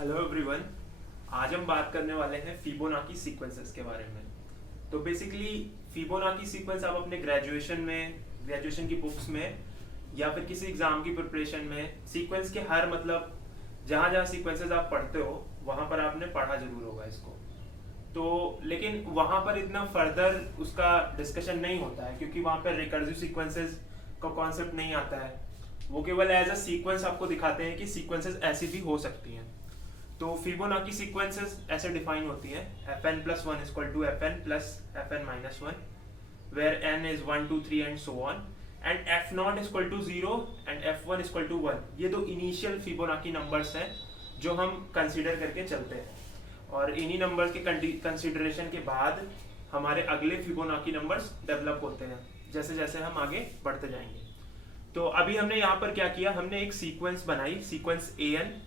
Hello everyone. आज हम बात करने वाले हैं फिबोनाची सीक्वेंसेस के बारे में। तो बेसिकली फिबोनाची सीक्वेंस आप अपने ग्रेजुएशन की बुक्स में या फिर किसी एग्जाम की प्रिपरेशन में सीक्वेंस के हर मतलब जहाँ जहाँ सीक्वेंसेस आप पढ़ते हो वहाँ पर आपने पढ़ा जरूर होगा इसको। तो लेकिन वहाँ पर इतना फर्दर उसका डिस्कशन नहीं होता है क्योंकि वहाँ पर रिकर्सिव सीक्वेंसेस का कॉन्सेप्ट नहीं आता है। वो केवल एज अ सीक्वेंस आपको दिखाते हैं कि सीक्वेंसेस ऐसी भी हो सकती हैं। तो फिबोनाची सीक्वेंसेस ऐसे डिफाइन होती हैं fn plus 1 is equal to fn plus fn minus 1 where n is 1 2 3 and so on and f naught is equal to 0 and f1 is equal to 1। ये दो इनिशियल फिबोनाची नंबर्स हैं जो हम consider करके चलते हैं और इन्हीं नंबर्स के कंसीडरेशन के बाद हमारे अगले फिबोनाची नंबर्स डेवलप होते हैं जैसे जैसे हम आगे बढ़ते जाएंगे। तो अभी हमने यहाँ पर क्या किया, हमने एक सीक्वेंस बनाई, sequence an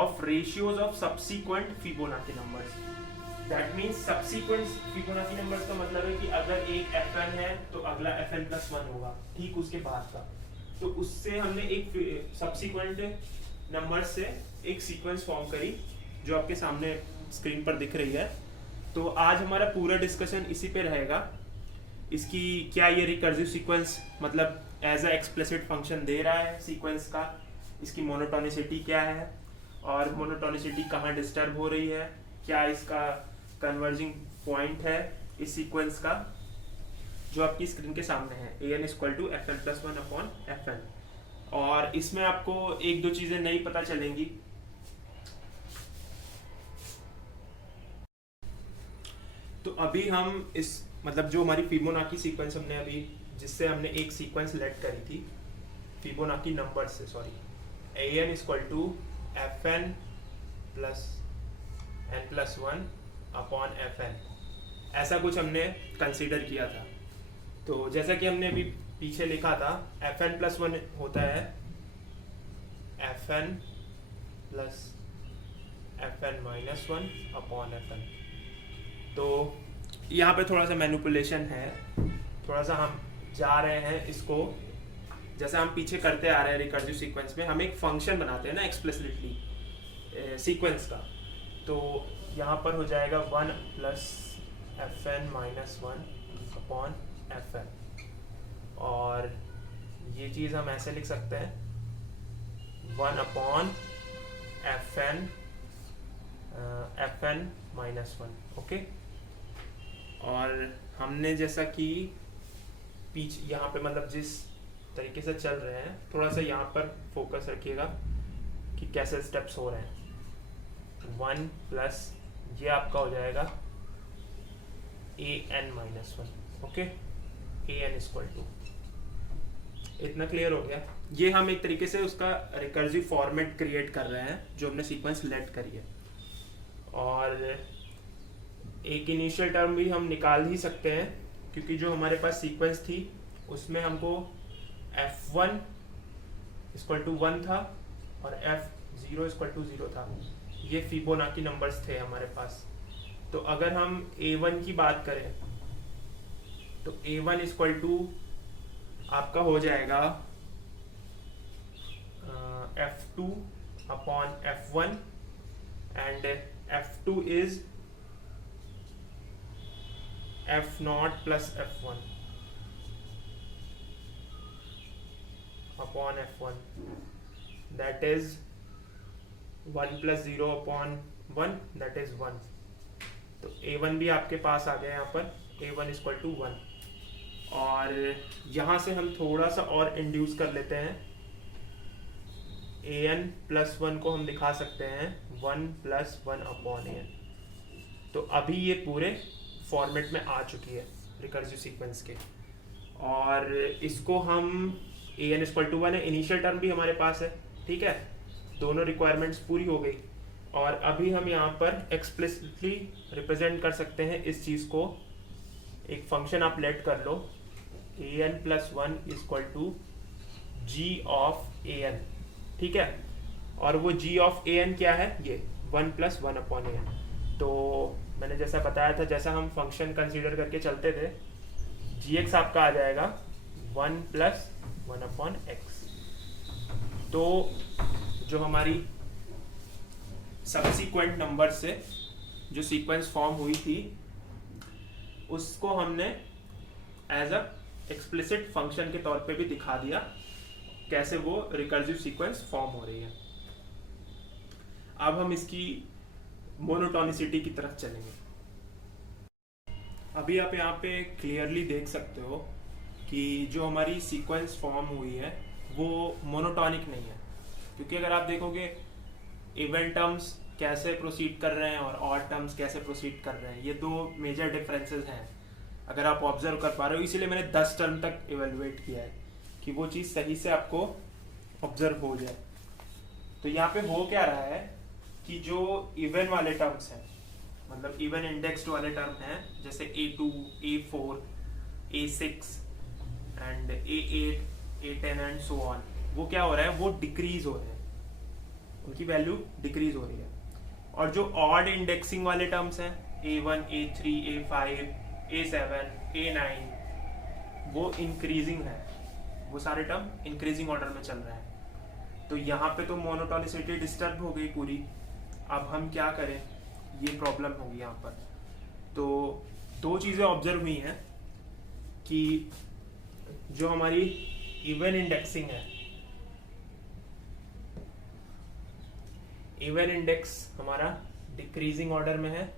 of ratios of subsequent Fibonacci numbers। That means subsequent Fibonacci numbers का मतलब है कि अगर एक fn है तो अगला fn plus 1 होगा ठीक उसके बाद का। तो उससे हमने एक subsequent numbers से एक सीक्वेंस फॉर्म करी जो आपके सामने स्क्रीन पर दिख रही है। तो आज हमारा पूरा डिस्कशन इसी पे रहेगा। इसकी क्या ये रिकर्सिव सीक्वेंस मतलब एज अ एक्सप्लिसिट फंक्शन दे रहा है सीक्वेंस का, इसकी मोनोटोनिसिटी क्या है और मोनोटोनिसिटी कहाँ डिस्टर्ब हो रही है, क्या इसका कन्वर्जिंग पॉइंट है इस सीक्वेंस का जो आपकी स्क्रीन के सामने है an is equal to fn plus 1 upon fn। और इसमें आपको एक दो चीज़ें नहीं पता चलेंगी। तो अभी हम इस मतलब जो हमारी फिबोनाची सीक्वेंस हमने अभी जिससे हमने एक सीक्वेंस लेट करी थी फिबोनाची नंबर से, sorry, an is equal to fn plus n plus 1 upon fn, ऐसा कुछ हमने कंसीडर किया था। तो जैसा कि हमने अभी पीछे लिखा था fn plus 1 होता है fn plus fn minus 1 upon fn। तो यहाँ पे थोड़ा सा मैनिपुलेशन है, थोड़ा सा हम जा रहे हैं इसको जैसा हम पीछे करते आ रहे हैं रिकर्सिव सीक्वेंस में। हम एक फंक्शन बनाते हैं ना एक्सप्लिसिटली सीक्वेंस का। तो यहाँ पर हो जाएगा 1 plus fn minus 1 upon fn, और ये चीज़ हम ऐसे लिख सकते हैं 1 अपॉन fn माइनस 1। ओके, और हमने जैसा कि पीछे यहाँ पे मतलब जिस तरीके से चल रहे हैं थोड़ा सा यहाँ पर फोकस रखिएगा कि कैसे स्टेप्स हो रहे हैं। 1 प्लस ये आपका हो जाएगा an minus 1। Okay, an equal to, इतना क्लियर हो गया। ये हम एक तरीके से उसका रिकर्सिव फॉर्मेट क्रिएट कर रहे हैं जो हमने सीक्वेंस लेट करी है। और एक इनिशियल टर्म भी हम निकाल ही सकते हैं क्योंकि जो हमारे पास सीक्वेंस थी उसमें हमको f1 इक्वल टू 1 था और f0 इक्वल टू 0 था। ये फिबोनाची नंबर्स थे हमारे पास। तो अगर हम a1 की बात करें तो a1 इक्वल टू आपका हो जाएगा f2 upon f1 and f2 is f0 plus f1 upon f1, that is 1 plus 0 upon 1, that is 1। तो a1 भी आपके पास आ गया यहाँ पर, a1 इक्वल टू 1। और यहाँ से हम थोड़ा सा और इंड्यूस कर लेते हैं, an प्लस 1 को हम दिखा सकते हैं 1 प्लस 1 अपॉन an। तो अभी ये पूरे फॉर्मेट में आ चुकी है रिकर्सिव सीक्वेंस के। और इसको हम an इक्वल टू 1 है, इनिशियल टर्म भी हमारे पास है, ठीक है, दोनों रिक्वायरमेंट्स पूरी हो गई। और अभी हम यहाँ पर एक्सप्लिसिटली रिप्रेजेंट कर सकते हैं इस चीज़ को। एक फंक्शन आप लेट कर लो an plus 1 equal to g of an, ठीक है। और वो g ऑफ an क्या है, ये 1 प्लस 1 अपॉन an। तो मैंने जैसा बताया था, जैसा हम फंक्शन कंसीडर करके चलते थे, gx आपका आ जाएगा 1 प्लस 1 अपॉन x। तो जो हमारी सब्सिक्वेंट नंबर से जो सीक्वेंस फॉर्म हुई थी उसको हमने एज अ एक्सप्लिसिट फंक्शन के तौर पे भी दिखा दिया कैसे वो रिकर्सिव सीक्वेंस फॉर्म हो रही है। अब हम इसकी मोनोटोनिसिटी की तरफ चलेंगे। अभी आप यहाँ पे क्लियरली देख सकते हो कि जो हमारी सीक्वेंस फॉर्म हुई है वो मोनोटॉनिक नहीं है, क्योंकि अगर आप देखोगे इवन टर्म्स कैसे प्रोसीड कर रहे हैं और ऑड टर्म्स कैसे प्रोसीड कर रहे हैं, ये दो मेजर डिफरेंसेस हैं अगर आप ऑब्जर्व कर पा रहे हो। इसीलिए मैंने 10 टर्म तक इवेलुएट किया है कि वो चीज़ सही से आपको ऑब्जर्व हो जाए। तो यहाँ पे हो क्या रहा है कि जो इवन वाले टर्म्स हैं, मतलब इवन इंडेक्स्ड वाले टर्म हैं, जैसे A2, A4, A6 and A8, A10 and so on, वो क्या हो रहा है, वो डिक्रीज हो रहे हैं, उनकी वैल्यू डिक्रीज हो रही है। और जो ऑड इंडेक्सिंग वाले टर्म्स हैं A1, A3, A5, A7, A9, वो इंक्रीजिंग है, वो सारे टर्म इंक्रीजिंग ऑर्डर में चल रहे हैं। तो यहाँ पे तो मोनोटोनिसिटी डिस्टर्ब हो गई पूरी। अब हम क्या करें, ये प्रॉब्लम होगी यहाँ पर। तो दो चीज़ें ऑब्जर्व हुई हैं कि जो हमारी इवन इंडेक्सिंग है, इवन इंडेक्स हमारा डिक्रीजिंग ऑर्डर में है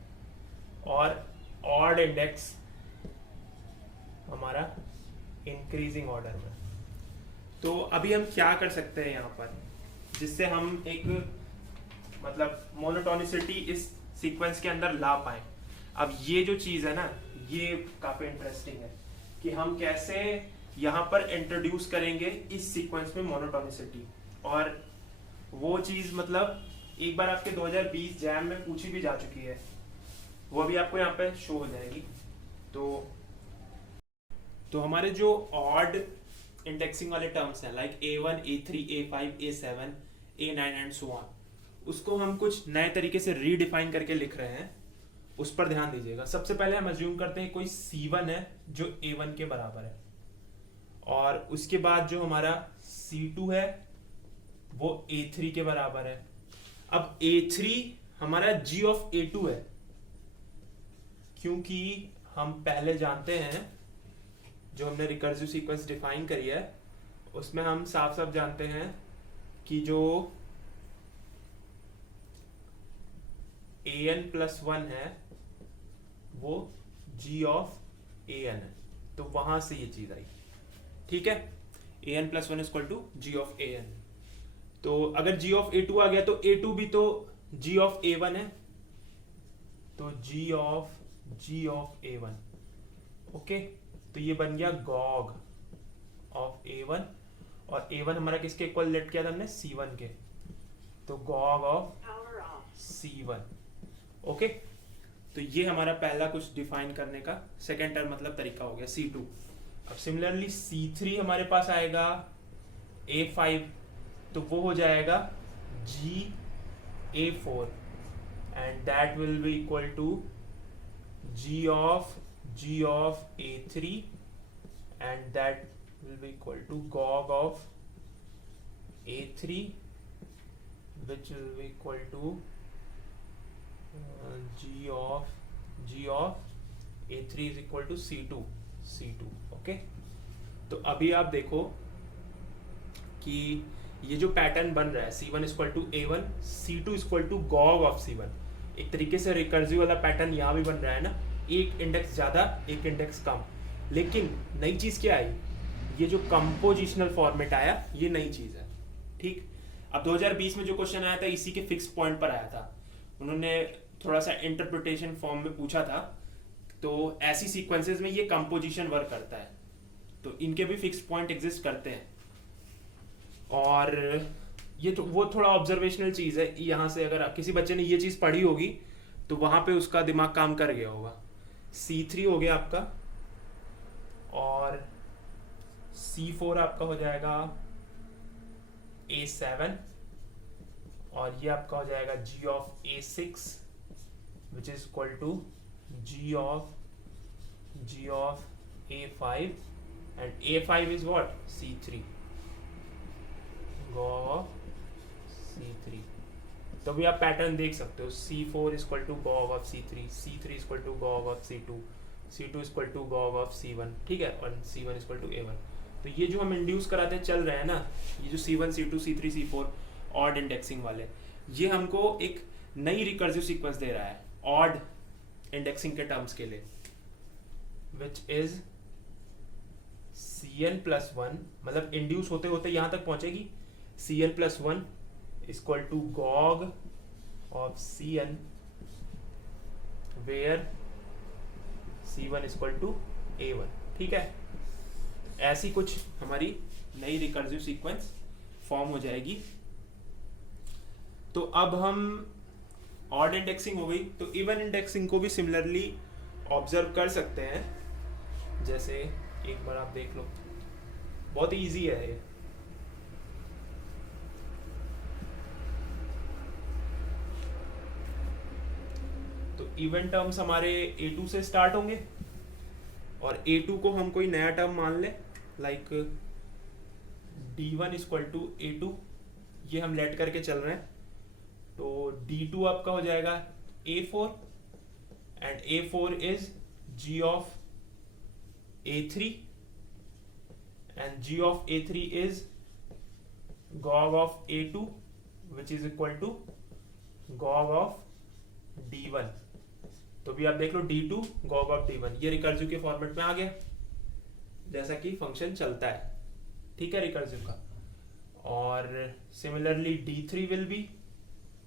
और ऑड इंडेक्स हमारा इंक्रीजिंग ऑर्डर में। तो अभी हम क्या कर सकते हैं यहाँ पर जिससे हम एक मतलब मोनोटोनिसिटी इस सीक्वेंस के अंदर ला पाए। अब ये जो चीज़ है ना, ये काफ़ी इंटरेस्टिंग है कि हम कैसे यहाँ पर इंट्रोड्यूस करेंगे इस सीक्वेंस में मोनोटोनिसिटी। और वो चीज़ मतलब एक बार आपके 2020 जैम में पूछी भी जा चुकी है, वो भी आपको यहाँ पे शो हो जाएगी। तो हमारे जो ऑड इंडेक्सिंग वाले टर्म्स हैं like A1, A3, A5, A7, A9 and so on, उसको हम कुछ नए तरीके से रीडिफाइन करके लिख रहे हैं, उस पर ध्यान दीजिएगा। सबसे पहले हम अज्यूम करते हैं कोई C1 है जो A1 के बराबर है, और उसके बाद जो हमारा C2 है वो A3 के बराबर है। अब A3 हमारा G ऑफ A2 है, क्योंकि हम पहले जानते हैं जो हमने रिकर्सिव सीक्वेंस डिफाइन करी है उसमें हम साफ साफ जानते हैं कि जो an+1 है वो G ऑफ an है, तो वहां से ये चीज आई। ठीक है, an+1 equal to G of an। तो अगर G ऑफ A2 आ गया तो A2 भी तो G ऑफ A1 है, तो G ऑफ A1। ओके, तो ये बन गया गॉग ऑफ A1, और A1 हमारा किसके इक्वल लेट किया था हमने, C1 के, तो गॉग ऑफ C1। ओके, तो ये हमारा पहला कुछ डिफाइन करने का सेकेंड टर्म मतलब तरीका हो गया C2। अब सिमिलरली C3 हमारे पास आएगा A5, तो वो हो जाएगा G A4 and that will be equal to G of A3 and that will be equal to gog of A3 which will be equal to G of A3 is equal to C2। Okay, तो अभी आप देखो कि ये जो pattern बन रहा है C1 equal to A1, C2 equal to gog of C1, एक तरीके से रिकर्सिव वाला पैटर्न यहाँ भी बन रहा है ना, एक इंडेक्स ज्यादा एक इंडेक्स कम। लेकिन नई चीज क्या आई, ये जो कंपोजिशनल फॉर्मेट आया ये नई चीज है। ठीक, अब 2020 में जो क्वेश्चन आया था इसी के फिक्स पॉइंट पर आया था, उन्होंने थोड़ा सा इंटरप्रिटेशन फॉर्म में पूछा था। तो ऐसी सीक्वेंसेस में ये कंपोजिशन वर्क करता है, तो इनके भी फिक्स पॉइंट एग्जिस्ट करते हैं। और ये तो वो थोड़ा ऑब्जर्वेशनल चीज है, यहाँ से अगर किसी बच्चे ने ये चीज पढ़ी होगी तो वहां पे उसका दिमाग काम कर गया होगा। C3 हो गया आपका, और C4 आपका हो जाएगा A7, और ये आपका हो जाएगा G of A6 which is equal to G of A5 and A5 is what, C3, go C3। तो अभी आप पैटर्न देख सकते हो, C4 equal to gog of C3, C3 equal to gog of C2, C2 equal to gog of C1, ठीक है, और C1 equal to A1। तो ये जो हम इंड्यूस कराते चल रहे हैं ना, ये जो C1 C2 C3 C4 odd indexing वाले, ये हमको एक नई रिकर्सिव सीक्वेंस दे रहा है ऑड इंडेक्सिंग के टर्म्स के लिए, विच इज Cn+1, मतलब इंड्यूस होते होते यहाँ तक पहुंचेगी, Cn+1 equal to gog of Cn where C1 equal to A1, ठीक है। ऐसी कुछ हमारी नई रिकर्सिव सीक्वेंस फॉर्म हो जाएगी। तो अब हम ऑड इंडेक्सिंग हो गई, तो इवन इंडेक्सिंग को भी सिमिलरली ऑब्जर्व कर सकते हैं। जैसे एक बार आप देख लो, बहुत इजी है ये। तो इवन टर्म्स हमारे A2 से स्टार्ट होंगे, और A2 को हम कोई नया टर्म मान ले, like D1 equal to A2, ये हम लेट करके चल रहे हैं। तो D2 आपका हो जाएगा A4, and A4 is G of A3, and G of A3 is gog of A2, which is equal to gog of D1। तो भी आप देख लो D2 gog of D1, ये रिकर्सिव के फॉर्मेट में आ गया, जैसा कि फंक्शन चलता है, ठीक है, रिकर्सिव का। और similarly D3 will be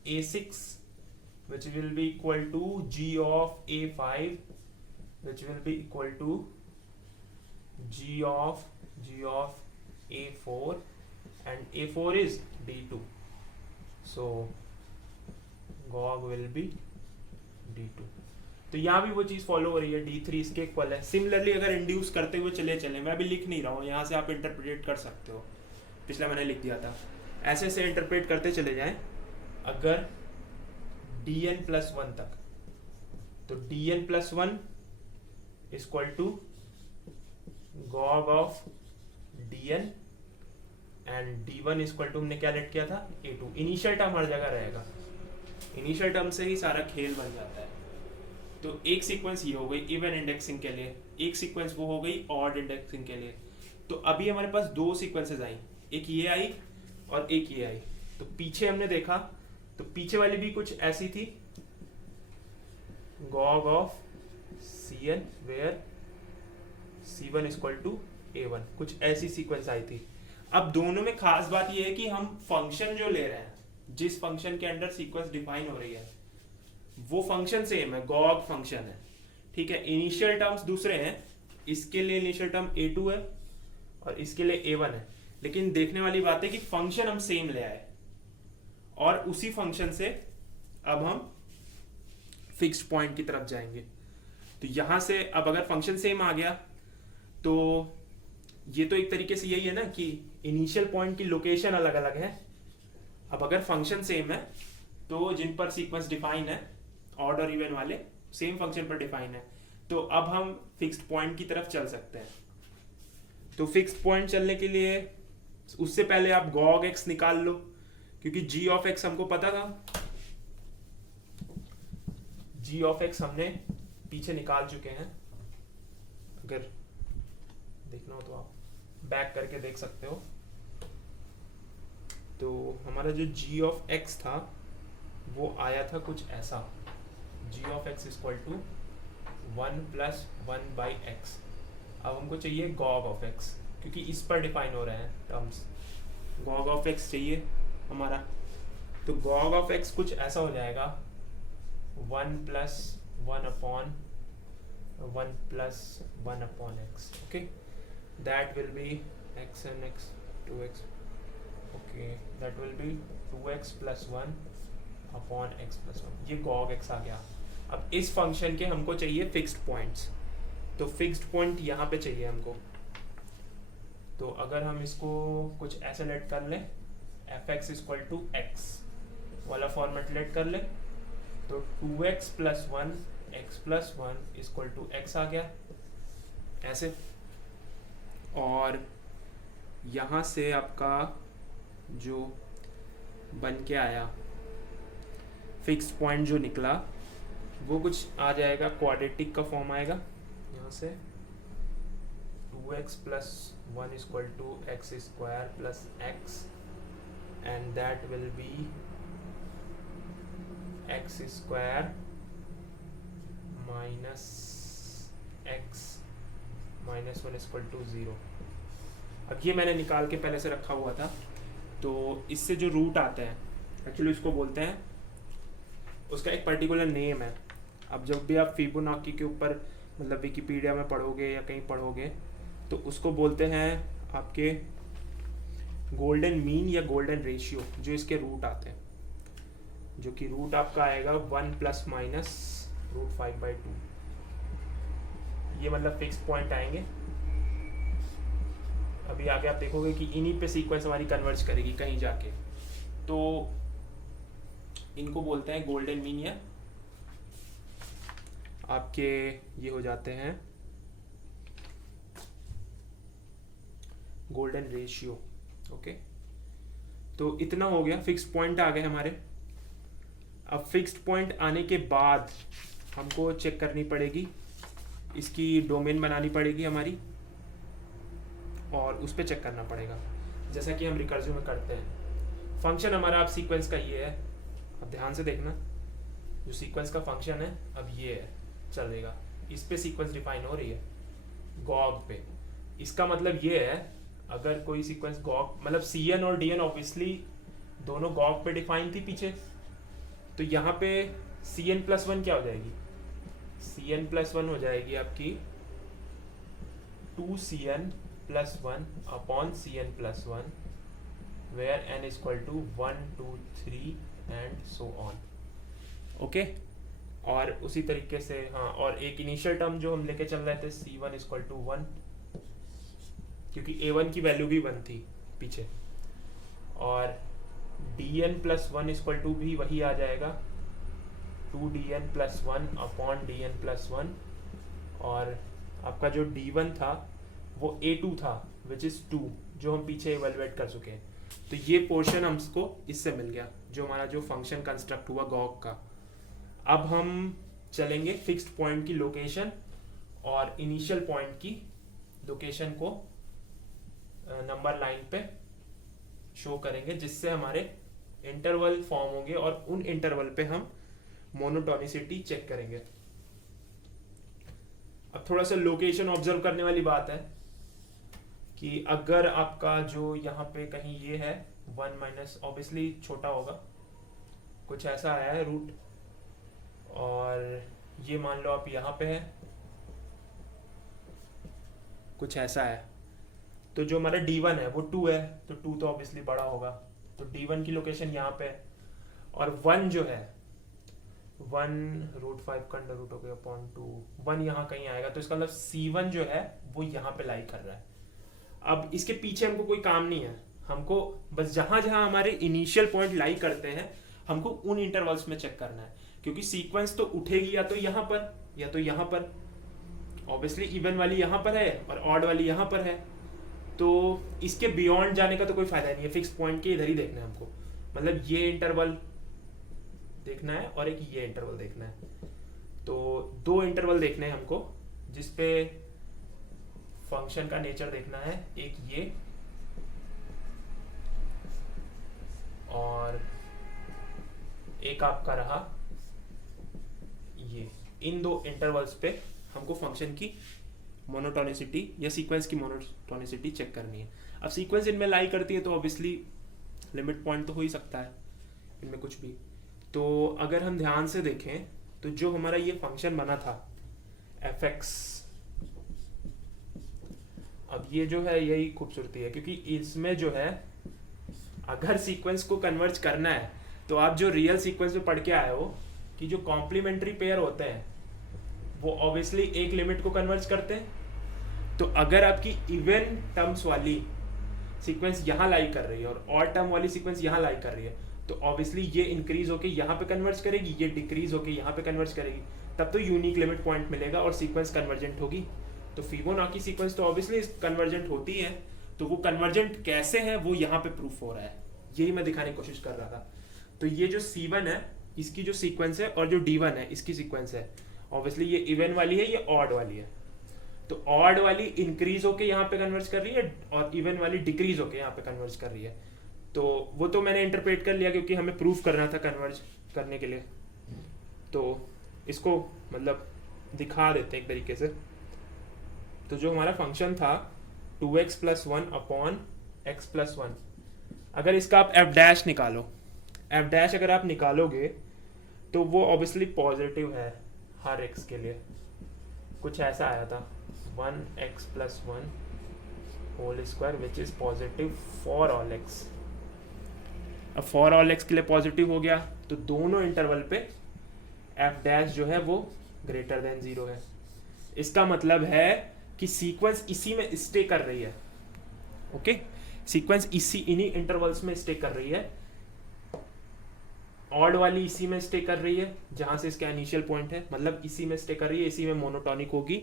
A6, which will be equal to G of A5, which will be equal to G of A4, and A4 is D2, so gog will be D2। तो यहाँ भी वो चीज़ follow हो रही है, D3 इसके equal है। Similarly अगर इंड्यूस करते हुए चले, मैं भी लिख नहीं रहा हूँ, यहाँ से आप इंटरप्रेट कर सकते हो, पिछला मैंने लिख दिया था, ऐसे से इंटरप्रेट करते चले जाएं। अगर Dn+1 तक, तो Dn+1 equal to gog of Dn, and D1 equal to हमने क्या लेट किया था, A2। इनिशियल टर्म हर जगह रहेगा, इनिशियल टर्म से ही सारा खेल बन जाता है। तो एक सीक्वेंस ये हो गई इवन इंडेक्सिंग के लिए, एक सीक्वेंस वो हो गई ऑड इंडेक्सिंग के लिए। तो अभी हमारे पास दो सीक्वेंसेस आई, एक ये आई और एक ये आई। तो पीछे हमने देखा, तो पीछे वाली भी कुछ ऐसी थी, gog of Cn where C1 equal to A1, कुछ ऐसी सीक्वेंस आई थी। अब दोनों में खास बात यह है कि हम फंक्शन जो ले रहे हैं, जिस फंक्शन के अंडर सीक्वेंस डिफाइन हो रही है, वो फंक्शन सेम है, गॉग फंक्शन है, ठीक है। इनिशियल टर्म्स दूसरे हैं, इसके लिए इनिशियल टर्म A2 है और इसके लिए A1 है, लेकिन देखने वाली बात है कि फंक्शन हम सेम ले आए, और उसी फंक्शन से अब हम फिक्स्ड पॉइंट की तरफ जाएंगे। तो यहां से अब अगर फंक्शन सेम आ गया, तो ये तो एक तरीके से यही है ना कि इनिशियल पॉइंट की लोकेशन अलग अलग है। अब अगर फंक्शन सेम है, तो जिन पर सीक्वेंस डिफाइन है, ऑड और इवन वाले सेम फंक्शन पर डिफाइन है, तो अब हम फिक्स्ड पॉइंट की तरफ चल सकते हैं। तो फिक्स्ड पॉइंट चलने के लिए उससे पहले आप gog x निकाल लो, क्योंकि g ऑफ x हमको पता था, g ऑफ x हमने पीछे निकाल चुके हैं। अगर देखना हो तो आप बैक करके देख सकते हो। तो हमारा जो g ऑफ x था वो आया था कुछ ऐसा, g of x equal to 1 plus 1/x। अब हमको चाहिए gog ऑफ x, क्योंकि इस पर डिफाइन हो रहे हैं टर्म्स, gog ऑफ x चाहिए हमारा। तो gog ऑफ x कुछ ऐसा हो जाएगा, 1 plus 1 upon 1 plus 1 upon x, okay, that will B x and x 2x, okay, that will B 2x plus 1 upon x plus 1। ये gog x आ गया। अब इस फंक्शन के हमको चाहिए फिक्स्ड पॉइंट्स, तो फिक्स्ड पॉइंट यहाँ पे चाहिए हमको। तो अगर हम इसको कुछ ऐसे लेट कर लें, fx इक्वल टू x वाला फॉर्मेट लेट कर लें, तो 2x plus 1 x plus 1 equal to x आ गया ऐसे। और यहाँ से आपका जो बन के आया फिक्स पॉइंट जो निकला वो कुछ आ जाएगा, क्वाड्रेटिक का फॉर्म आएगा यहाँ से 2x plus 1 is equal to x square plus x, and that will be x square minus x minus 1 is equal to 0। अब ये मैंने निकाल के पहले से रखा हुआ था, तो इससे जो रूट आते हैं एक्चुअली उसको बोलते हैं, उसका एक पर्टिकुलर नेम है। अब जब भी आप फिबोनाची के ऊपर मतलब विकिपीडिया में पढ़ोगे या कहीं पढ़ोगे तो उसको बोलते हैं आपके गोल्डन मीन या गोल्डन रेशियो, जो इसके रूट आते हैं, जो कि रूट आपका आएगा 1 ± √5/2। ये मतलब फिक्स पॉइंट आएंगे। अभी आगे आप देखोगे कि इन्हीं पे सीक्वेंस हमारी कन्वर्ज करेगी कहीं जाके, तो इनको बोलते हैं गोल्डन मीन, या आपके ये हो जाते हैं गोल्डन रेशियो। ओके, तो इतना हो गया, फिक्स्ड पॉइंट आ गए हमारे। अब फिक्स्ड पॉइंट आने के बाद हमको चेक करनी पड़ेगी, इसकी डोमेन बनानी पड़ेगी हमारी, और उस पर चेक करना पड़ेगा जैसा कि हम रिकर्सिव में करते हैं। फंक्शन हमारा अब सीक्वेंस का ये है, अब ध्यान से देखना, जो सीक्वेंस का फंक्शन है अब ये है, चलेगा इस पे सीक्वेंस डिफाइन हो रही है गॉग पे। इसका मतलब ये है, अगर कोई सीक्वेंस गॉग मतलब Cn और Dn ऑब्वियसली दोनों गॉग पे डिफाइन थी पीछे, तो यहाँ पे Cn+1 क्या हो जाएगी, Cn+1 हो जाएगी आपकी 2Cn+1 upon Cn+1 where n is equal to 1 2 3 and so on। Okay, और उसी तरीके से हाँ, और एक इनिशियल टर्म जो हम लेके चल रहे थे C1 is equal to 1, क्योंकि A1 की वैल्यू भी 1 थी पीछे, और Dn+1 is equal to भी वही आ जाएगा 2Dn+1 अपॉन Dn+1, और आपका जो D1 था वो A2 था विच इज 2, जो हम पीछे इवेलुएट कर चुके हैं। तो ये पोर्शन हमको इससे मिल गया, जो हमारा जो फंक्शन कंस्ट्रक्ट हुआ गॉग का। अब हम चलेंगे फिक्स्ड पॉइंट की लोकेशन और इनिशियल पॉइंट की लोकेशन को नंबर लाइन पे शो करेंगे, जिससे हमारे इंटरवल फॉर्म होंगे और उन इंटरवल पे हम मोनोटोनिसिटी चेक करेंगे। अब थोड़ा सा लोकेशन ऑब्जर्व करने वाली बात है कि अगर आपका जो यहाँ पे कहीं ये है 1 ऑब्वियसली छोटा होगा, कुछ ऐसा आया है रूट, और ये मान लो आप यहाँ पे है, कुछ ऐसा है, तो जो हमारा D1 है वो 2 है, तो 2 तो ऑब्वियसली बड़ा होगा, तो D1 की लोकेशन यहाँ पे है, और 1 जो है 1 √5 का अंडर रूट हो गया अपॉन 2, 1 यहाँ कहीं आएगा, तो इसका मतलब C1 जो है वो यहाँ पे लाई कर रहा है। अब इसके पीछे हमको कोई काम नहीं है, हमको बस जहां जहां हमारे इनिशियल पॉइंट लाई करते हैं हमको उन इंटरवल्स में चेक करना है, क्योंकि सीक्वेंस तो उठेगी या तो यहाँ पर या तो यहाँ पर। ऑब्वियसली इवन वाली यहाँ पर है और ऑड वाली यहाँ पर है, तो इसके बियॉन्ड जाने का तो कोई फायदा नहीं है, फिक्स पॉइंट के इधर ही देखना है हमको। मतलब ये इंटरवल देखना है और एक ये इंटरवल देखना है, तो 2 इंटरवल देखने हैं हमको, जिसपे फंक्शन का नेचर देखना है, एक ये और एक आपका रहा ये। इन 2 इंटरवल्स पे हमको फंक्शन की मोनोटोनिसिटी या सीक्वेंस की मोनोटोनिसिटी चेक करनी है। अब सीक्वेंस इनमें लाई करती है तो ऑब्वियसली लिमिट पॉइंट तो हो ही सकता है इनमें कुछ भी। तो अगर हम ध्यान से देखें तो जो हमारा ये फंक्शन बना था fx, अब ये जो है यही खूबसूरती है, क्योंकि इसमें जो है अगर सीक्वेंस को कन्वर्ज करना है तो आप जो रियल सीक्वेंस में पढ़ के आए हो कि जो कॉम्प्लीमेंट्री पेयर होते हैं वो ऑब्वियसली एक लिमिट को कन्वर्ज करते हैं। तो अगर आपकी इवन टर्म्स वाली सीक्वेंस यहाँ लाई कर रही है और ऑड टर्म वाली सीक्वेंस यहाँ लाई कर रही है, तो ऑब्वियसली ये इंक्रीज होके यहाँ पे कन्वर्ज करेगी, ये डिक्रीज होके यहाँ पे कन्वर्ज करेगी, तब तो यूनिक लिमिट पॉइंट मिलेगा और सीक्वेंस कन्वर्जेंट होगी। तो फिबोनाची सीक्वेंस तो ऑब्वियसली कन्वर्जेंट होती है, तो वो कन्वर्जेंट कैसे है वो यहाँ पे प्रूफ हो रहा है, यही मैं दिखाने की कोशिश कर रहा था। तो ये जो C1 है इसकी जो सीक्वेंस है और जो D1 है इसकी सीक्वेंस है, ऑब्वियसली ये इवन वाली है, ये ऑड वाली है। तो ऑड वाली इंक्रीज होके यहाँ पे कन्वर्ज कर रही है और इवन वाली डिक्रीज होके यहाँ पे कन्वर्ज कर रही है। तो वो तो मैंने इंटरप्रेट कर लिया क्योंकि हमें प्रूफ करना था कन्वर्ज करने के लिए। तो इसको मतलब दिखा देते हैं एक तरीके से। तो जो हमारा फंक्शन था 2x + 1 अपॉन x + 1, अगर इसका आप f डैश निकालो, f डैश अगर आप निकालोगे तो वो ऑब्वियसली पॉजिटिव है हर x के लिए। कुछ ऐसा आया था 1x + 1 whole square which is positive for all x। अब फॉर ऑल x के लिए पॉजिटिव हो गया तो दोनों इंटरवल पे f डैश जो है वो ग्रेटर देन 0 है। इसका मतलब है कि सीक्वेंस इसी में स्टे कर रही है। ओके, सीक्वेंस इन्हीं इंटरवल्स में स्टे कर रही है। ऑड वाली इसी में स्टे कर रही है जहां से इसका इनिशियल पॉइंट है, मतलब इसी में स्टे कर रही है, इसी में मोनोटोनिक होगी।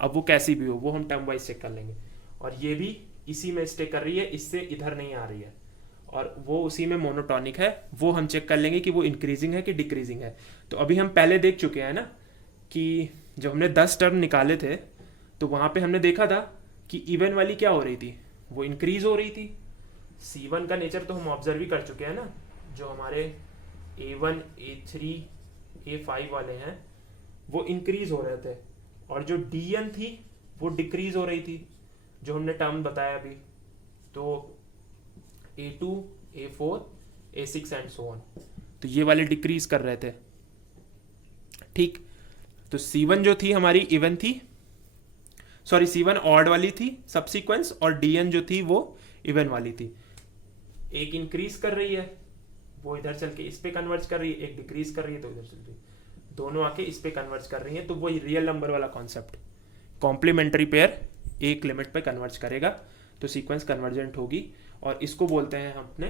अब वो कैसी भी हो वो हम टर्म वाइज चेक कर लेंगे। और ये भी इसी में स्टे कर रही है, इससे इधर नहीं आ रही है, और वो उसी में मोनोटोनिक है। वो हम चेक कर लेंगे कि वो इंक्रीजिंग है कि डिक्रीजिंग है। तो अभी हम पहले देख चुके हैं ना कि जब हमने 10 टर्म निकाले थे तो वहां पे हमने देखा था कि इवन वाली क्या हो रही थी, वो इंक्रीज हो रही थी। C1 का नेचर तो हम ऑब्जर्व ही कर चुके हैं ना, जो हमारे A1 A3 A5 वाले हैं वो इंक्रीज हो रहे थे, और जो DN थी वो डिक्रीज हो रही थी, जो हमने टर्म बताया अभी। तो A2 A4 A6 and so on, तो ये वाले डिक्रीज कर रहे थे। ठीक, तो C1 जो थी हमारी इवन थी, सॉरी C1 ऑड वाली थी सब सीक्वेंस, और DN जो थी वो इवन वाली थी। एक इंक्रीज कर रही है वो इधर चल के इस पे कन्वर्ज कर रही है, एक डिक्रीज कर रही है तो इधर चल रही है, दोनों आके इस पे कन्वर्ज कर रही है। तो वो रियल नंबर वाला कॉन्सेप्ट, कॉम्प्लीमेंट्री पेयर एक लिमिट पे कन्वर्ज करेगा तो सीक्वेंस कन्वर्जेंट होगी। और इसको बोलते हैं हम अपने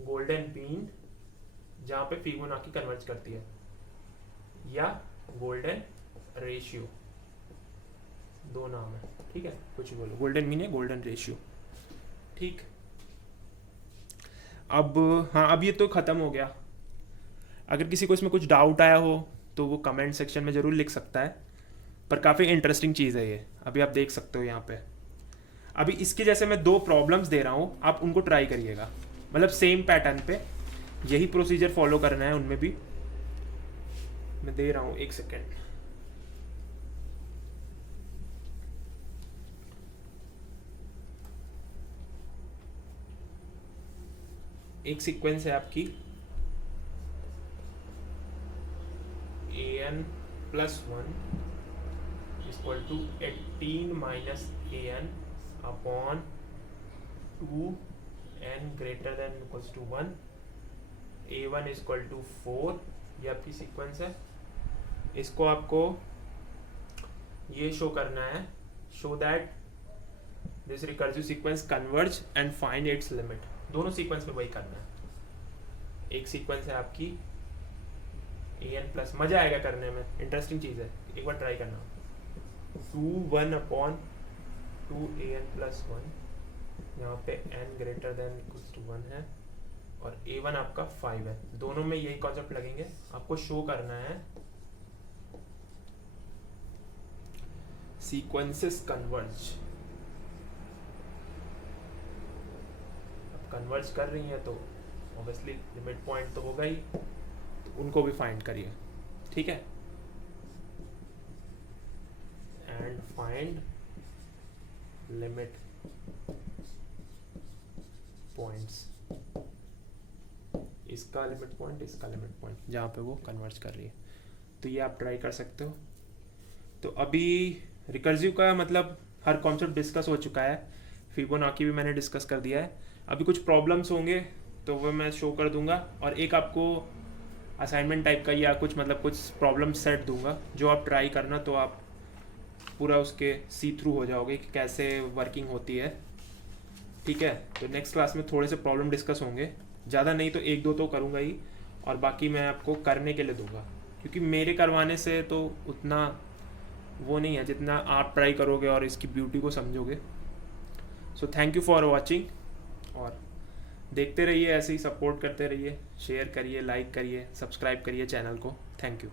गोल्डन मीन, जहां पे फिबोनाची कन्वर्ज करती है, या गोल्डन रेशियो, दो नाम है। ठीक है, कुछ भी बोलो, गोल्डन मीन है गोल्डन रेशियो। ठीक, अब हाँ, अब ये तो खत्म हो गया। अगर किसी को इसमें कुछ डाउट आया हो तो वो कमेंट सेक्शन में ज़रूर लिख सकता है, पर काफ़ी इंटरेस्टिंग चीज़ है ये। अभी आप देख सकते हो यहाँ पे, अभी इसके जैसे मैं 2 प्रॉब्लम्स दे रहा हूँ, आप उनको ट्राई करिएगा, मतलब सेम पैटर्न पे यही प्रोसीजर फॉलो करना है उनमें भी। मैं दे रहा हूँ, 1 सेकेंड। एक सीक्वेंस है आपकी an + 1 = 18 - an upon 2n > 1, a1 = 4, ये आपकी सीक्वेंस है। इसको आपको ये शो करना है, show that this recursive sequence converge and find its limit. दोनों सीक्वेंस में वही करना है। एक सीक्वेंस है आपकी an+, मजा आएगा करने में, इंटरेस्टिंग चीज़ है, एक बार ट्राई करना। 2 1 / 2an+1, यहाँ पे n > 1 है, और a1 आपका 5 है। दोनों में यही कॉन्सेप्ट लगेंगे, आपको शो करना है सीक्वेंसेस कन्वर्ज। अब कन्वर्ज कर रही है तो ऑब्वियसली लिमिट पॉइंट तो होगा ही, तो उनको भी फाइंड करिए। ठीक है, एंड फाइंड लिमिट पॉइंट्स, इसका लिमिट पॉइंट, इसका लिमिट पॉइंट, जहाँ पे वो कन्वर्ज कर रही है। तो ये आप ट्राई कर सकते हो। तो अभी रिकर्सिव का मतलब हर कॉन्सेप्ट डिस्कस हो चुका है, फिबोनाची भी मैंने डिस्कस कर दिया है। अभी कुछ प्रॉब्लम्स होंगे तो वो मैं शो कर दूंगा, और एक आपको असाइनमेंट टाइप का या कुछ मतलब कुछ प्रॉब्लम सेट दूंगा, जो आप ट्राई करना, तो आप पूरा उसके सी थ्रू हो जाओगे कि कैसे वर्किंग होती है। ठीक है, तो नेक्स्ट क्लास में थोड़े से प्रॉब्लम डिस्कस होंगे, ज़्यादा नहीं तो 1-2 तो करूँगा ही, और बाकी मैं आपको करने के लिए दूंगा, क्योंकि मेरे करवाने से तो उतना वो नहीं है जितना आप ट्राई करोगे और इसकी ब्यूटी को समझोगे। So thank you for watching, और देखते रहिए, ऐसे ही सपोर्ट करते रहिए, शेयर करिए, लाइक करिए, सब्सक्राइब करिए चैनल को। Thank you.